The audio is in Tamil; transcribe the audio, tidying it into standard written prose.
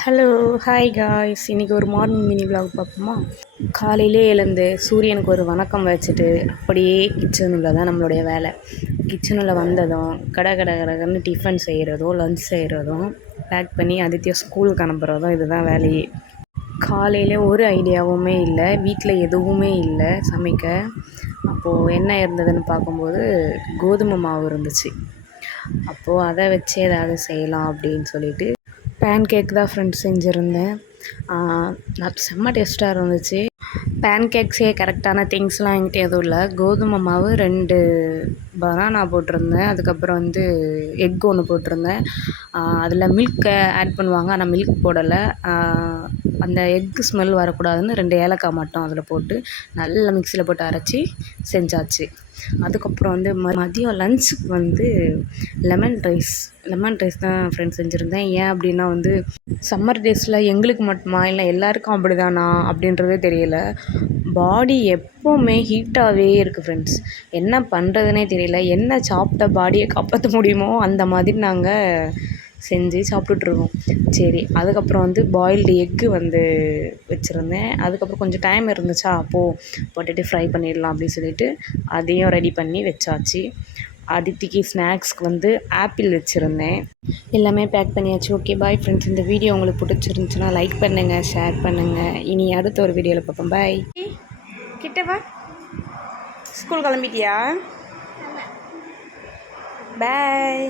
Hello, hi guys. இன்றைக்கி ஒரு மார்னிங் மினி விலாக் பார்ப்போமா? காலையிலே எழுந்து சூரியனுக்கு ஒரு வணக்கம் வச்சுட்டு அப்படியே கிச்சனில் தான் நம்மளுடைய வேலை. கிச்சனில் வந்ததும் கடகடன்னு டிஃபன் செய்கிறதும் லஞ்ச் செய்கிறதும் பேக் பண்ணி ஆதித்யா ஸ்கூலுக்கு அனுப்புகிறதும் இதுதான் வேலையே. காலையில் ஒரு ஐடியாவுமே இல்லை, வீட்டில் எதுவுமே இல்லை சமைக்க. அப்போது என்ன இருந்ததுன்னு பார்க்கும்போது கோதுமை மாவு இருந்துச்சு. அப்போது அதை வச்சு ஏதாவது செய்யலாம் அப்படின்னு சொல்லிட்டு பேன் கேக் தான் ஃப்ரெண்ட்ஸ் செஞ்சுருந்தேன். செம்ம டேஸ்ட்டாக இருந்துச்சு. பேன் கேக்ஸே கரெக்டான திங்ஸ்லாம் என்கிட்ட எதுவும் இல்லை. கோதுமை மாவு 2 பனானா போட்டிருந்தேன், அதுக்கப்புறம் எக் ஒன்று போட்டிருந்தேன். அதில் மில்க்கை ஆட் பண்ணுவாங்க, ஆனால் மில்க் போடலை. அந்த எக்கு ஸ்மெல் வரக்கூடாதுன்னு 2 ஏலக்காய் மட்டும் அதில் போட்டு நல்லா மிக்சியில் போட்டு அரைச்சி செஞ்சாச்சு. அதுக்கப்புறம் மதியம் லஞ்சுக்கு லெமன் ரைஸ் தான் ஃப்ரெண்ட்ஸ் செஞ்சுருந்தேன். ஏன் அப்படின்னா சம்மர் டேஸில் எங்களுக்கு மட்டுமா இல்லை எல்லாருக்கும் அப்படி தானா அப்படின்றதே தெரியல. பாடி எப்போவுமே ஹீட்டாகவே இருக்குது ஃப்ரெண்ட்ஸ். என்ன பண்ணுறதுனே தெரியல. என்ன சாப்பிட்ட பாடியை காப்பாற்ற முடியுமோ அந்த மாதிரி நாங்கள் செஞ்சு சாப்பிட்டுட்ருக்கோம். சரி, அதுக்கப்புறம் பாயில்டு எக்கு வச்சுருந்தேன். அதுக்கப்புறம் கொஞ்சம் டைம் இருந்துச்சா, அப்போது பொட்டேட்டோ ஃப்ரை பண்ணிடலாம் அப்படின்னு சொல்லிட்டு அதையும் ரெடி பண்ணி வச்சாச்சு. அதித்திக்கு ஸ்நாக்ஸ்க்கு ஆப்பிள் வச்சுருந்தேன். எல்லாமே பேக் பண்ணியாச்சு. Okay, bye friends. இந்த வீடியோ உங்களுக்கு பிடிச்சிருந்துச்சுன்னா லைக் பண்ணுங்கள், ஷேர் பண்ணுங்கள். இனி அடுத்த ஒரு வீடியோவில் பார்ப்போம். பாய். கிட்டவா, ஸ்கூல் கிளம்பிட்டியா? பாய்.